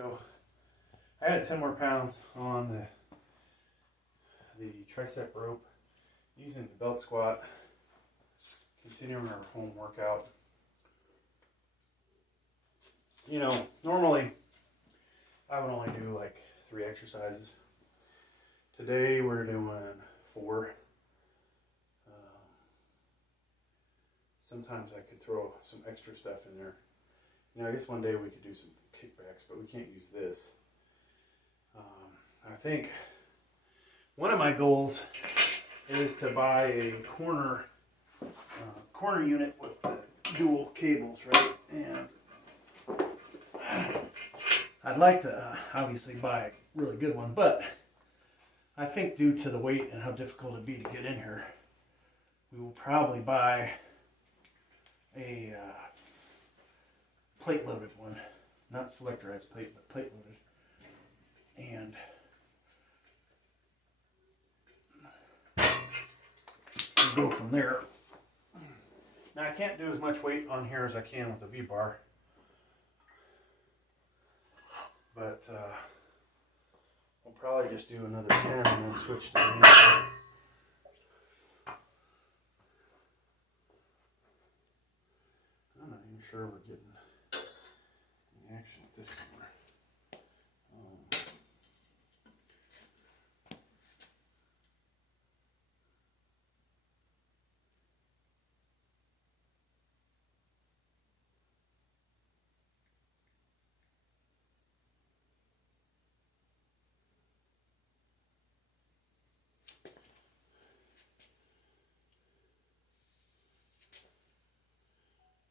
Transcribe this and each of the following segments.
So I added 10 more pounds on the tricep rope using the belt squat, continuing our home workout. You know, normally I would only do like 3 exercises. Today we're doing 4. Sometimes I could throw some extra stuff in there. You know, I guess one day we could do some kickbacks, but we can't use this. I think one of my goals is to buy a corner unit with the dual cables, right? And I'd like to obviously buy a really good one, but I think due to the weight and how difficult it'd be to get in here, we will probably buy a plate loaded one, not selectorized plate, but plate loaded, and we'll go from there. Now I can't do as much weight on here as I can with the V-bar, but we'll probably just do another 10 and then switch to the V-bar. I'm not even sure we're getting any action at this point.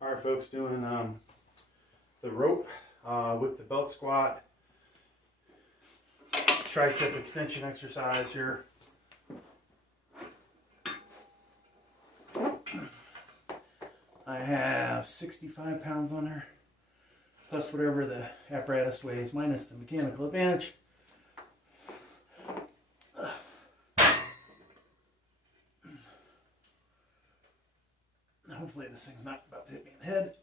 All right, folks, doing the rope with the belt squat, tricep extension exercise here. I have 65 pounds on there, plus whatever the apparatus weighs, minus the mechanical advantage. Hopefully this thing's not about to hit me in the head.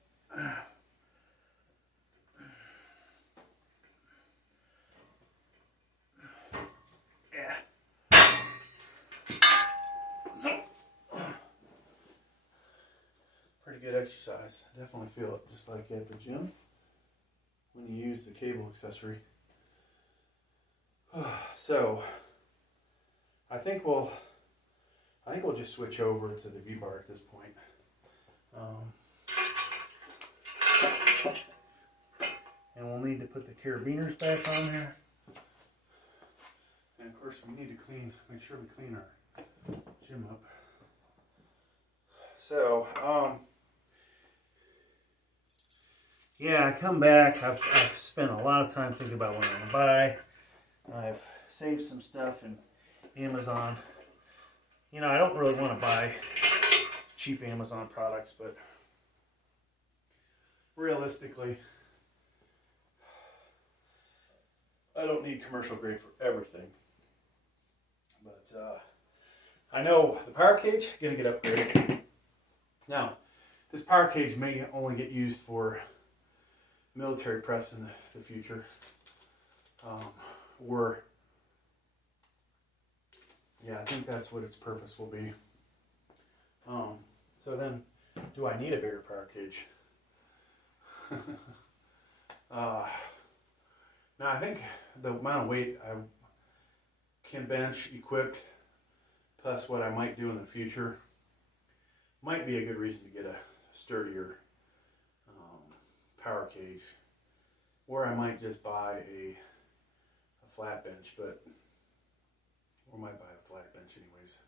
Yeah. So, pretty good exercise. I definitely feel it just like at the gym when you use the cable accessory. So, I think we'll just switch over to the V-bar at this point. And we'll need to put the carabiners back on there. And of course we need to make sure we clean our gym up. So, yeah, I come back. I've spent a lot of time thinking about what I'm going to buy. I've saved some stuff in Amazon. You know, I don't really want to buy cheap Amazon products, but realistically, I don't need commercial grade for everything. But I know the power cage gonna get upgraded. Now, this power cage may only get used for military press in the future, or yeah, I think that's what its purpose will be. So then, do I need a bigger power cage? Now I think the amount of weight I can bench equipped, plus what I might do in the future, might be a good reason to get a sturdier power cage, or I might just buy a flat bench, or might buy a flat bench anyways.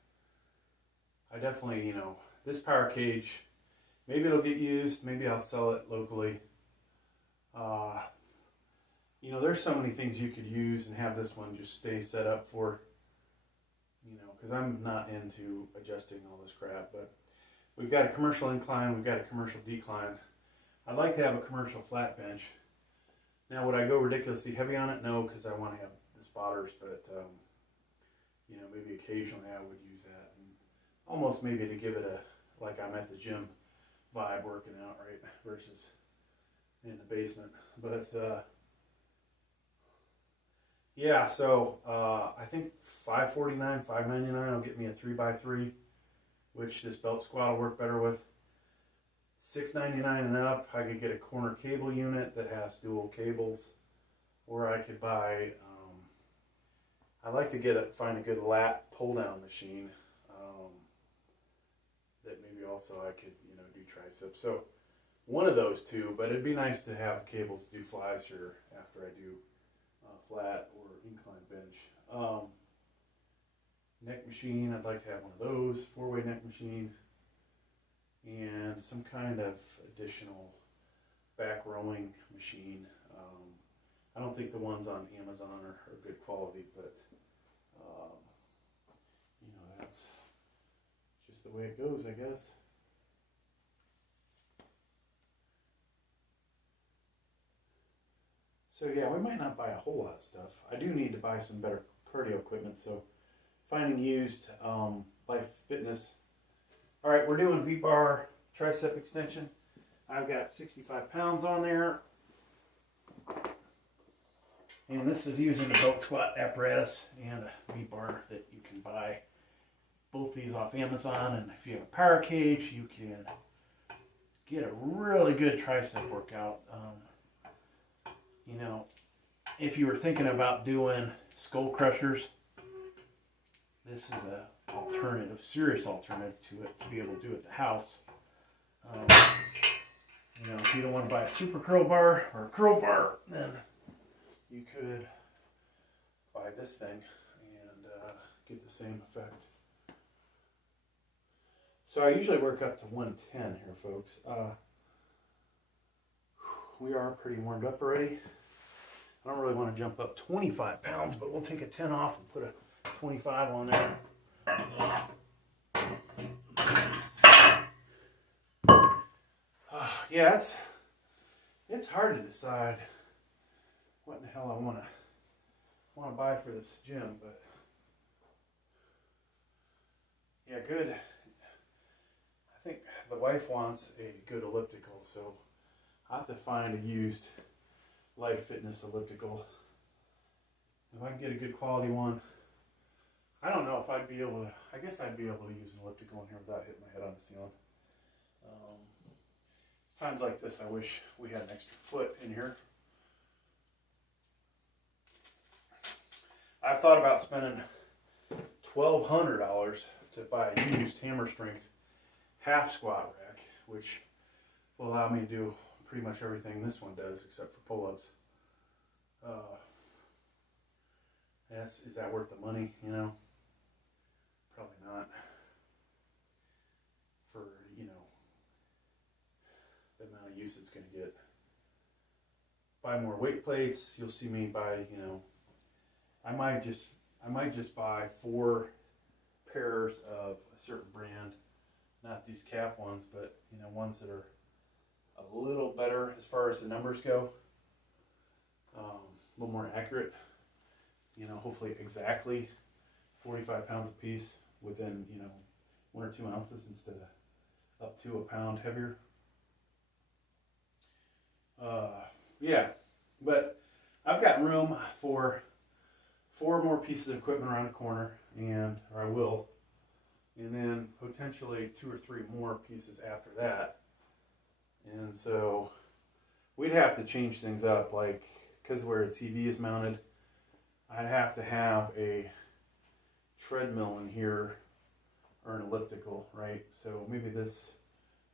I definitely, you know, this power cage, maybe it'll get used, maybe I'll sell it locally. You know, there's so many things you could use and have this one just stay set up for, you know, because I'm not into adjusting all this crap, but we've got a commercial incline, we've got a commercial decline. I'd like to have a commercial flat bench. Now, would I go ridiculously heavy on it? No, because I want to have the spotters, but, you know, maybe occasionally I would use that. And almost maybe to give it a, like I'm at the gym vibe working out, right, versus in the basement. But yeah, so I think $549, $599 will get me a 3x3, which this belt squat will work better with. $699 and up, I could get a corner cable unit that has dual cables, or I could buy. I'd like to find a good lat pull down machine that maybe also I could do triceps. So one of those two, but it'd be nice to have cables to do flies here after I do flat or incline bench. Neck machine, I'd like to have one of those, 4-way neck machine, and some kind of additional back rowing machine. I don't think the ones on Amazon are good quality, but that's just the way it goes, I guess. So yeah, we might not buy a whole lot of stuff. I do need to buy some better cardio equipment, so finding used Life Fitness. All right, we're doing V-bar tricep extension. I've got 65 pounds on there. And this is using the belt squat apparatus and a V-bar that you can buy. Both these off Amazon, and if you have a power cage, you can get a really good tricep workout. If you were thinking about doing skull crushers, this is a alternative, serious alternative to it, to be able to do at the house. If you don't want to buy a super curl bar or a curl bar, then you could buy this thing and get the same effect. So I usually work up to 110 here, folks. We are pretty warmed up already. I don't really want to jump up 25 pounds, but we'll take a 10 off and put a 25 on there. Yeah, it's hard to decide what in the hell I want to buy for this gym, but yeah, good. I think the wife wants a good elliptical, so I have to find a used Life Fitness elliptical. If I can get a good quality one, I don't know if I'd be able to. I guess I'd be able to use an elliptical in here without hitting my head on the ceiling. It's times like this I wish we had an extra foot in here. I've thought about spending $1,200 to buy a used hammer strength half squat rack, which will allow me to do pretty much everything this one does except for pull-ups. Is that worth the money? Probably not. For the amount of use it's going to get. Buy more weight plates. You'll see me buy. I might just buy 4 pairs of a certain brand, not these cap ones, but ones that are a little better as far as the numbers go, a little more accurate. Hopefully exactly 45 pounds a piece within 1 or 2 ounces instead of up to a pound heavier. Yeah, but I've got room for 4 more pieces of equipment around the corner, or I will, and then potentially 2 or 3 more pieces after that. And so we'd have to change things up, like, because where a TV is mounted, I'd have to have a treadmill in here or an elliptical, right? So maybe this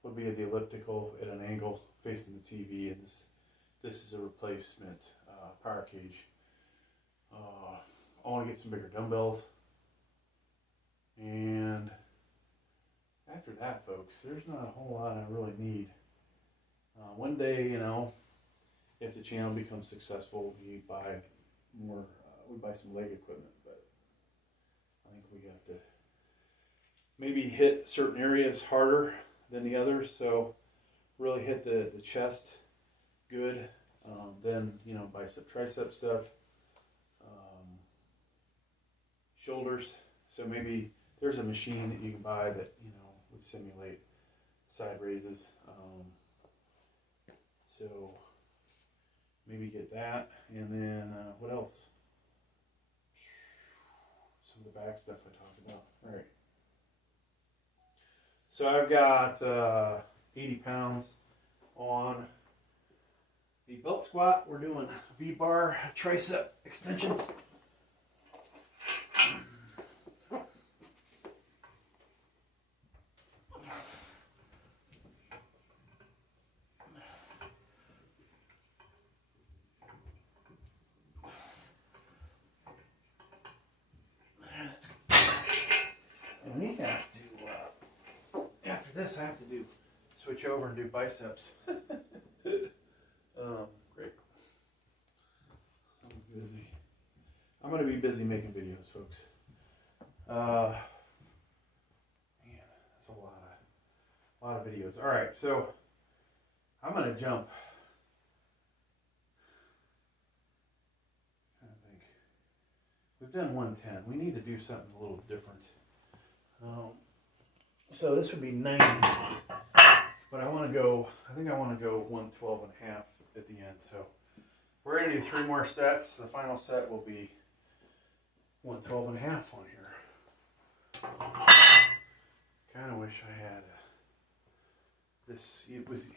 would be the elliptical at an angle facing the TV, and this is a replacement power cage. I want to get some bigger dumbbells, and after that, folks, there's not a whole lot I really need. One day, if the channel becomes successful, we buy more. We buy some leg equipment, but I think we have to maybe hit certain areas harder than the others. So really hit the chest good, then bicep tricep stuff, shoulders. So maybe there's a machine that you can buy that would simulate side raises. So maybe get that, and then what else? the back stuff I talked about. All right. So I've got 80 pounds on the belt squat. We're doing V-bar tricep extensions. And we have to, after this, I have to switch over and do biceps. Great. I'm busy. I'm going to be busy making videos, folks. Man, that's a lot of videos. All right, so I'm going to jump. I think we've done 110. We need to do something a little different. So this would be 90, but I want to go. I think I want to go 112 and a half at the end. So we're going to do 3 more sets. The final set will be 112 and a half on here. Kind of wish I had this. It was,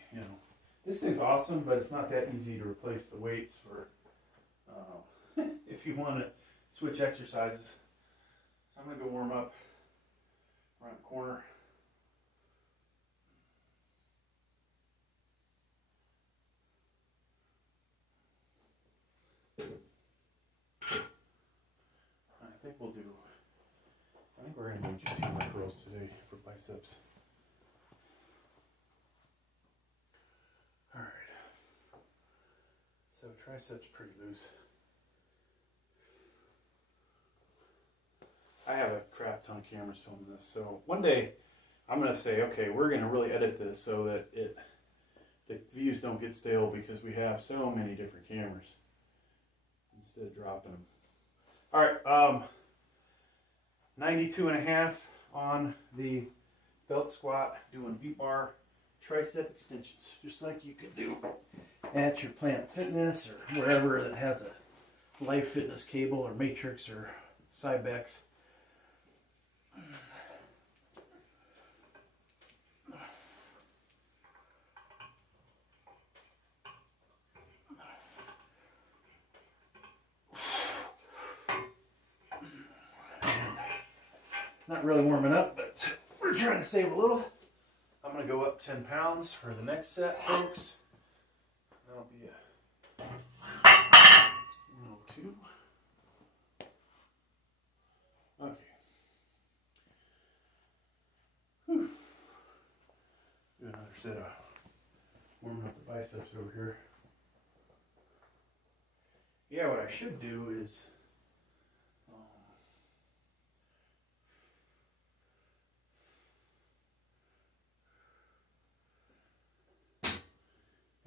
this thing's awesome, but it's not that easy to replace the weights for if you want to switch exercises. So I'm going to go warm up around the corner. I think we're going to do just hammer curls today for biceps. All right. So triceps pretty loose. I have a crap ton of cameras filming this, so one day I'm going to say, okay, we're going to really edit this so that the views don't get stale because we have so many different cameras instead of dropping them. All right, 92 and a half on the belt squat, doing V-bar tricep extensions, just like you could do at your Planet Fitness or wherever that has a Life Fitness cable or Matrix or Cybex. Not really warming up, but we're trying to save a little. I'm going to go up 10 pounds for the next set, folks. That'll be a 102. Okay. Whew. Do another set of warming up the biceps over here. Yeah, what I should do is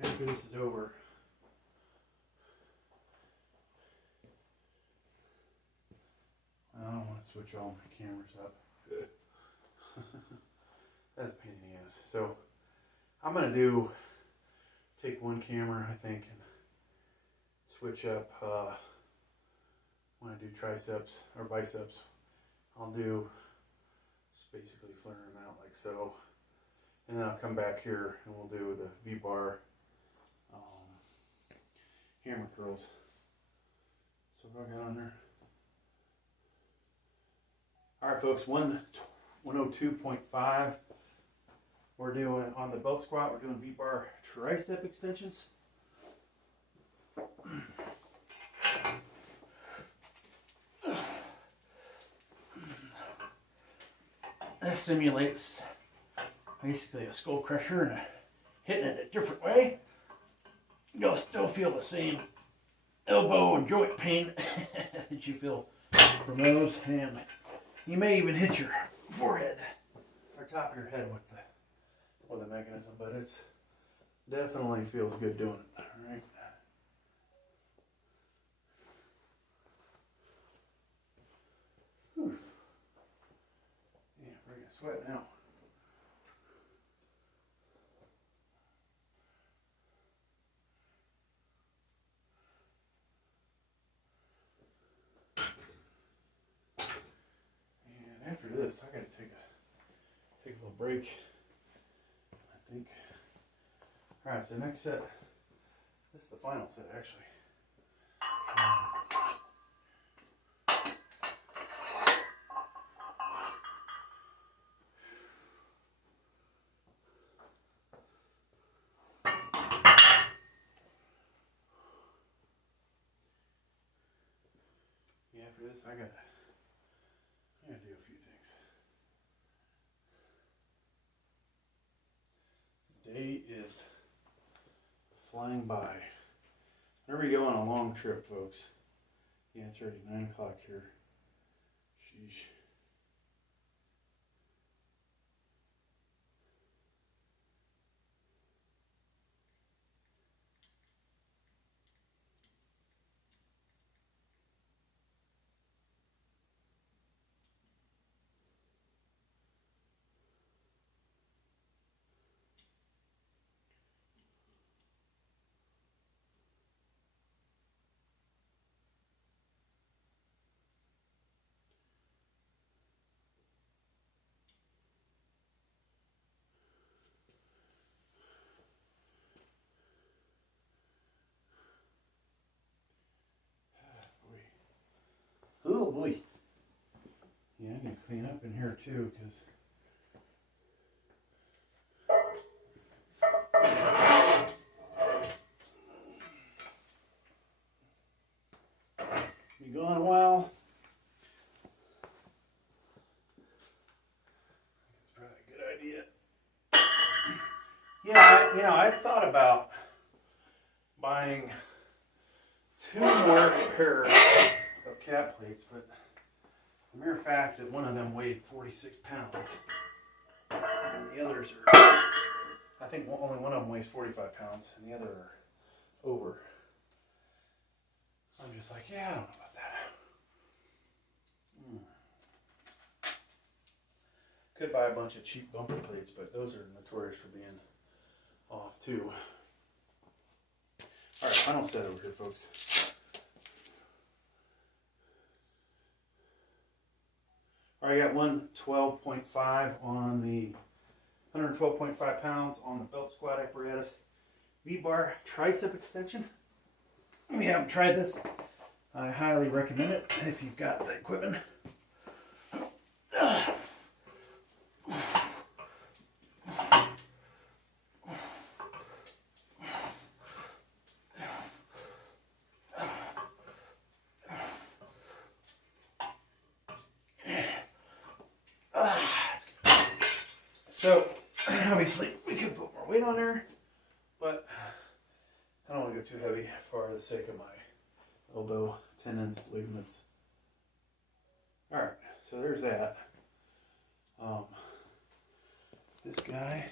after this is over, I don't want to switch all my cameras up. That's a pain in the ass. So I'm going to take one camera, I think, and switch up when I do triceps or biceps. I'll do just basically flare them out like so. And then I'll come back here and we'll do the V-bar hammer curls. So what do I got on there? All right, folks, 102.5. We're doing, on the belt squat, we're doing V-bar tricep extensions. This simulates basically a skull crusher and hitting it a different way. You'll still feel the same elbow and joint pain that you feel from those, and you may even hit your forehead or top of your head with the mechanism, but it's definitely feels good doing it. All right. Whew. Yeah, we're gonna sweat now. this. I gotta take a little break, I think. All right, so next set. This is the final set, actually. Yeah, for this, I gotta do a few things. The day is flying by. Whenever you go on a long trip, folks. Yeah, it's already 9 o'clock here. Sheesh. Oh boy. Yeah, I need to clean up in here too, because be gone a while. It's probably a good idea. Yeah, I thought about buying 2 more pairs of cat plates, but the mere fact that one of them weighed 46 pounds and the others are, I think only one of them weighs 45 pounds and the other are over. I'm just like, yeah, I don't know about that. Could buy a bunch of cheap bumper plates, but those are notorious for being off too. All right, final set over here, folks. All right, I got one 12.5 on the 112.5 pounds on the belt squat apparatus. V-bar tricep extension. We haven't tried this. I highly recommend it if you've got the equipment. So, obviously, we could put more weight on there, but I don't want to go too heavy for the sake of my elbow tendons, ligaments. All right, so there's that. This guy